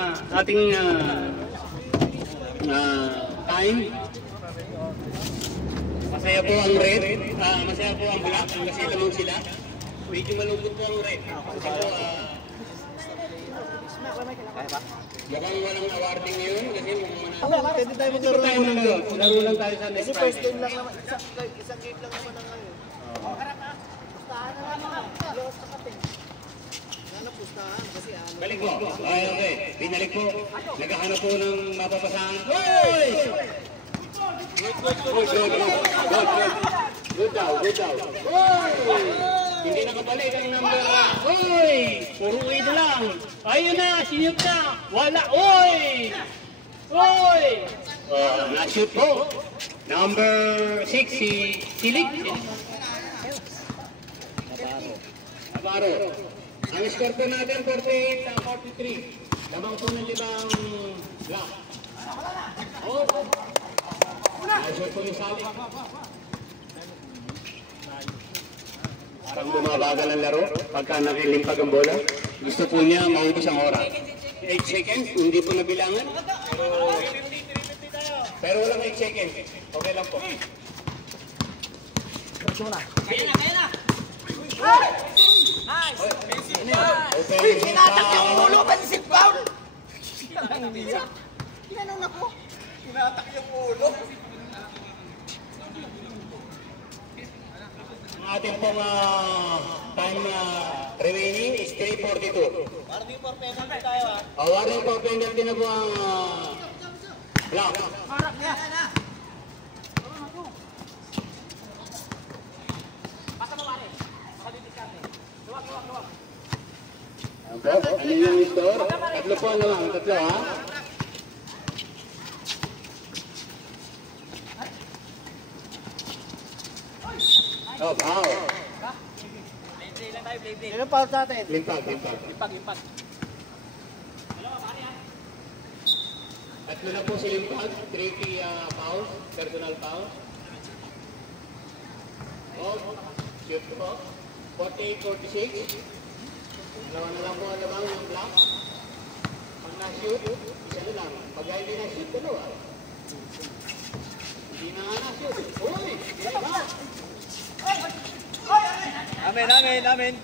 Ating time. Masaya po ang red, masaya po ang black, kasi lamang sila. Medyo malungkot po ang red. Kasi po, mukhang walang awarding ngayon kasi Pwede tayo maglaro. Laro lang tayo sa next Kasi Friday. first game lang naman, isang game lang naman ang ngayon. Pustahan na naman. Lakas na kate. Ano pustahan? Kasi ano. Balik po. Ay, okay. Binalik po. Naghahanap po ng mapapasahan. Hoy! Good daw. Hoy! Hindi nakabalik ang number. Hoy! Puro 8 lang. Ayun na, sinip na. Wala. Hoy! Hoy! Na-shoot po. Number 6, si Silig. Navarro. Ang score po natin, 48-43. Lamang po ng libang block. Oh! Na-shoot po ni Sally. Parang bumabagal ang laro pagka nakilimpag ang bola. Gusto po niya maubos ang oras. 8 seconds, hindi po nabilangan. Pero walang 8 seconds. Okay lang po. Kaya na. Uy, Tinatak yung ulo, pansip foul! Tinanong ako. Tinatak yung ulo. Ang ating pong time remaining is 3:42. Warning for penalty tayo ha. Warning for penalty na po ang block. Harap niya. Pasa mo pare. Makalitikate. Luwag. Ano yung score? Tatlo po naman. Tatlo ha? Oh, wow. Play lang tayo, play. Sino foul sa atin? Limpag. Limpag. Tatlo na po si Limpag. 3 fouls, personal fouls. Oh, shoot po. 48-46. Dalawa na lang po ang lamang yung block. Pag na-shoot, isa na lang. Pag hindi na-shoot, dalawa. Hindi na nga na-shoot. Uy! Amen.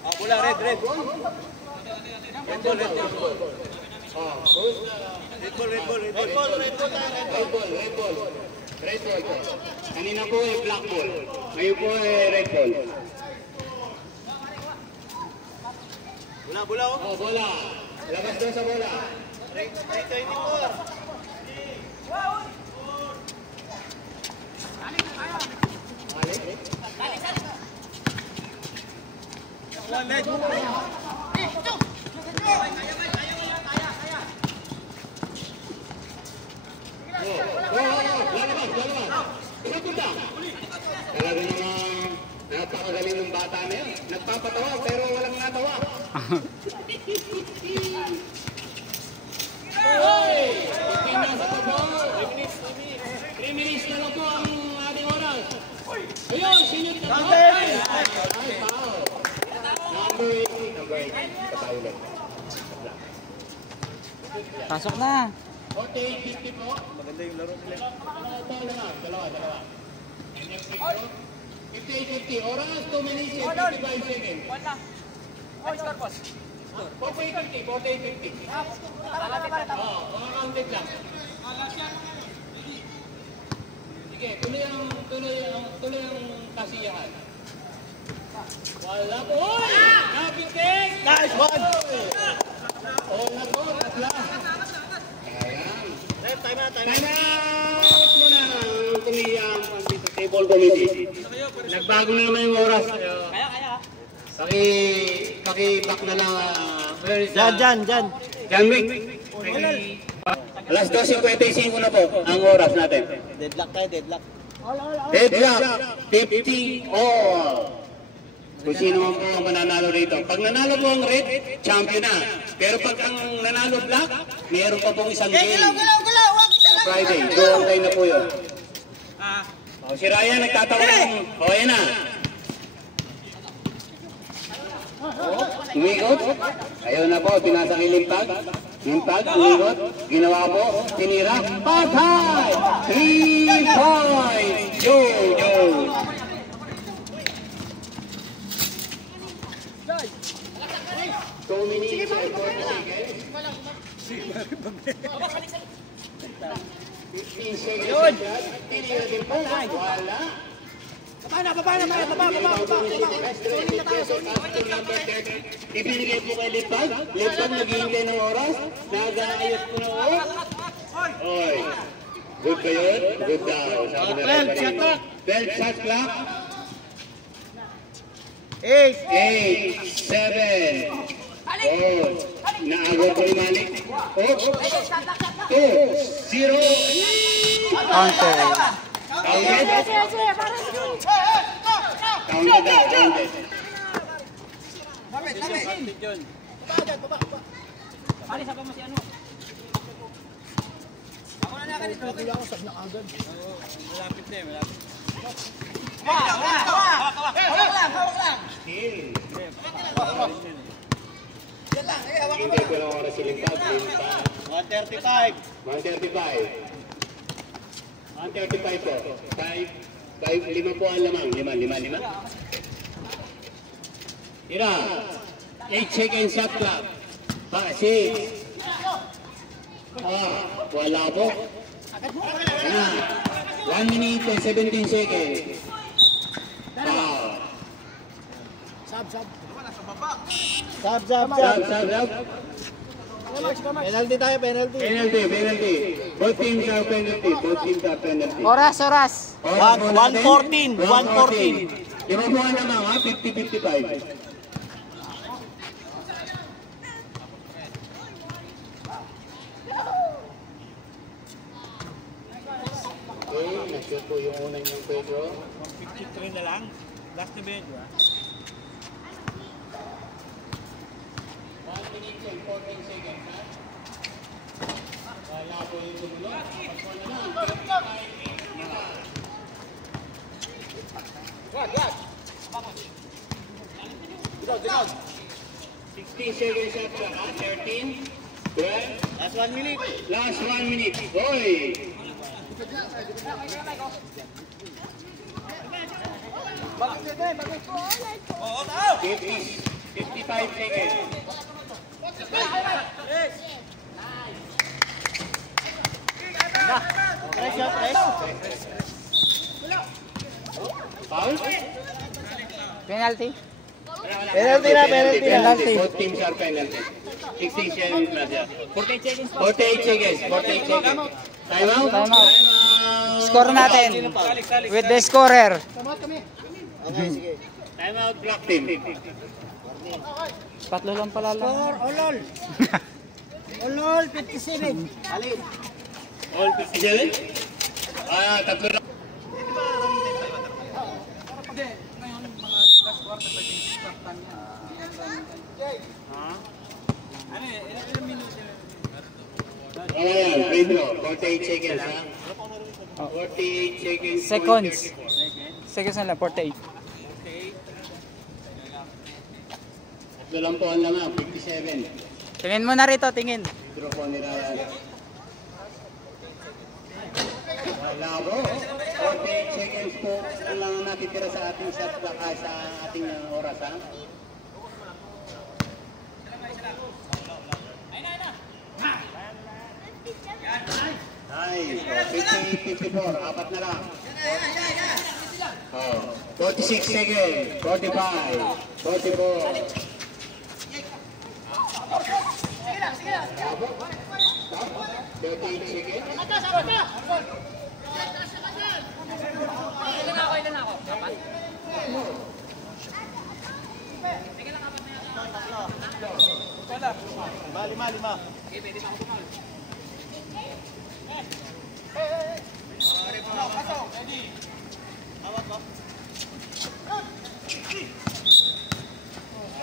Oh, bola, red. Red ball. Oh, who's Red ball. Kanina po ay black ball. Ngayon po ay red ball. Bola. Oh, bola. Labas doon sa bola. 3-24. Lalabas. Pinapunta. Talaga namang napakagaling ng bata na yan. Nagpapatawa pero walang natawa. Hoy! Tingnan sa pagbawa. 3 minutes na lang po ang ating oras. Ayun, sinit na po. Ay, foul. Number 8. Patawag. Pasok na. 48-50 po. Maganda yung laro nila. Dalawa. 58-50. Oras, 2 minutes and 55 seconds. Wala. Oh, score boss. 48-50. Counted lang. Sige, tuloy ang kasiyahan. Wala po. Uy! Napitik! Nice one! Wala po, tatla. Ayan. Time out. Time out muna ang tumiyang table committee. Nagbago na naman yung oras. Kaya. Paki-back na lang. Diyan. Jan Wick. Alas 12:55 na po ang oras natin. Deadlock tayo. Deadlock. 50 all. Kung sino man po ang mananalo rito. Pag nanalo po ang red, champion na. Pero pag ang nanalo black, mayroon pa pong isang game. Gulaw. Sa Friday, doon tayo na po yun. Si Ryan nagtatawa ng, ayan na. umikot. Ayaw na po, pinasang ilimpag. Limpag, umikot. Ginawa po, tinira. Patay! 3 points! Yo! 2 minutes and 40 seconds. 15 seconds. Tinira din po. Wala. Baba. Ibinigay po kay Lipag. Lipag nag-iingay ng oras. Nag-aayos po ng oras. Oy. Good ba yun? Good daw. 12 shot clock. 8, 7, 4. Naagaw po ni Malik. 2, 0. Counter. Counted. Hindi ko lang oras silipag. 135. 135 po. 5, 5 po ang lamang. 5. Tira. 8 seconds shot clock. 6. Wala po. 1 minute and 17 seconds. Sab. Penalty tayo, Penalty. Both teams are penalty. Oras. 114. Lima po ang lamang ha, 50-55. Okay, nag-shoot po yung unang yung Pedro. 53 na lang. Last na medyo ah. 1 minute and 14 seconds ha. Kaya po yung tumulong. Gag. 16 seconds shot clock ha, 13, 12. Last 1 minute. Last 1 minute. Boy! Bakit 55 seconds. Foul? Penalty. Penalty. Both teams are penalty. 16 seconds na siya. 48 seconds. Time out. Score natin. With the scorer. Okay, sige. Time out, block team. Tatlo lang pala lang. Olol, 57. Alin? All 57? Tatlo lang. Ayan, Pedro, 48 seconds ha? 48 seconds. Seconds. Seconds na lang, 48. Tatlo lang po ang lamang, 57. Tingin mo na rito, tingin. Pedro po ni Ryan. Wala po. 48 seconds po ang lang natitira sa ating shot clock sa ating oras ha? Nice. 50-54. Apat na lang. 46 seconds. 45. 44. Lima.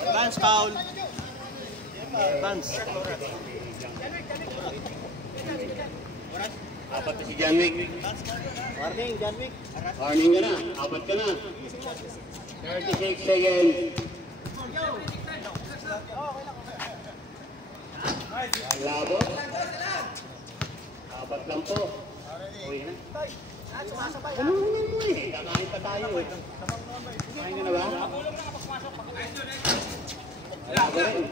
Advance foul. Advance. Apat na si John Wick. Warning, John Wick. Warning ka na. Apat ka na. 36 seconds. Labo. Apat lang po. Uy na. Ano naman mo eh? Kakain pa tayo eh. Kakain ka na ba? Wala ba rin?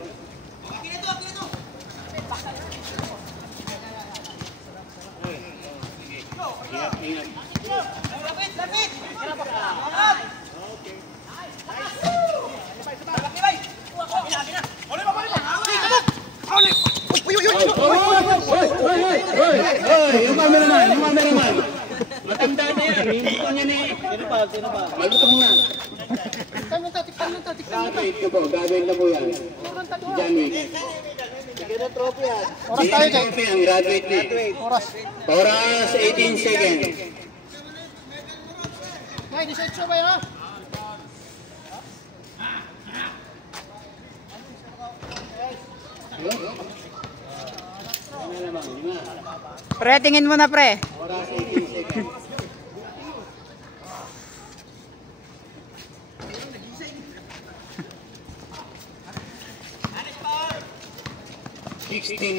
Ingat, ingat. Lapit! Yung cameraman. Matanda na yan. Hindi ko niya ni... Sino ba? Malutong na. Gagawin ko po. Gagawin na po yan. John Wick. Sige na trophy yan. Oras tayo, Jay. Ang graduate na. Oras 18 seconds. May 18 ba yun? Pre, tingin mo na pre. Oras 18 seconds.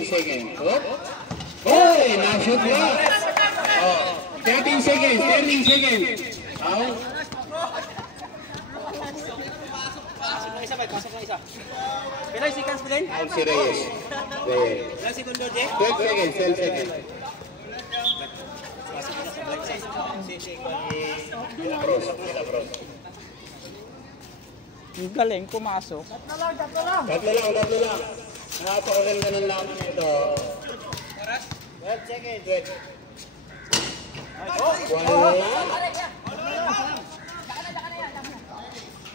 Seconds. Oh. Hoy, na-shoot ba? Oh. 13 seconds. Out. Pasok na isa. Pilay seconds pa din? Out si Reyes. Ilang segundo, Jay? 12 seconds. Cross. Ang galing, pumasok. Tatlo lang. Napakaganda ng laman nito. 12 seconds. Wala.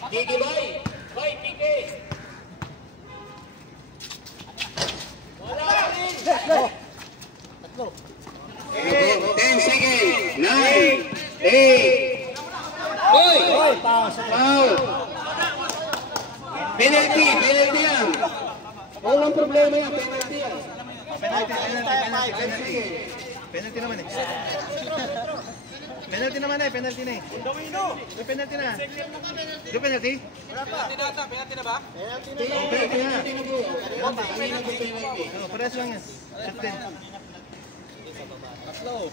Kiki boy. Boy, Kiki. Wala. 10 seconds. 9, 8. Boy. Foul. Penalty yan. Walang problema yan, penalty yan. Penalty naman eh. Penalty na eh. May penalty na. Di penalty? Wala pa. Penalty na ba? Penalty na po. Parehas lang yan. Shoot din. Tatlo.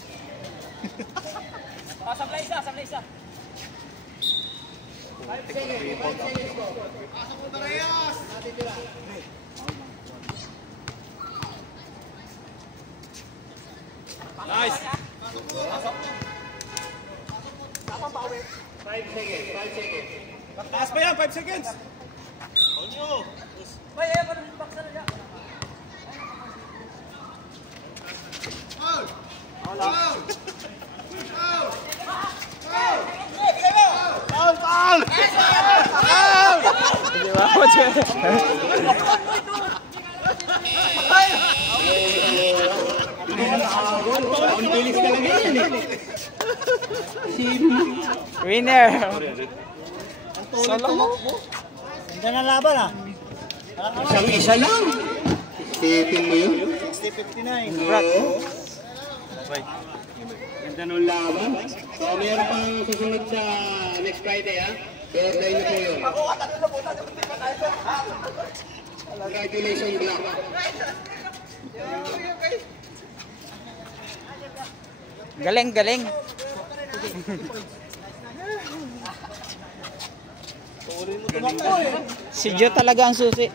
Sablay isa. Nice. 5 seconds. Taas pa yan, 5 seconds. Di ba? Ang bilis talaga yan eh. Winner. Solo mo? Ganda na laban ah. Isang-isa lang. Isipin mo yun. 60-59. Oo. Ganda nung laban. So, meron pang susunod sa next Friday ha. Birthday na po yun. Congratulations, Black. Galing. Si Joe talaga ang susi.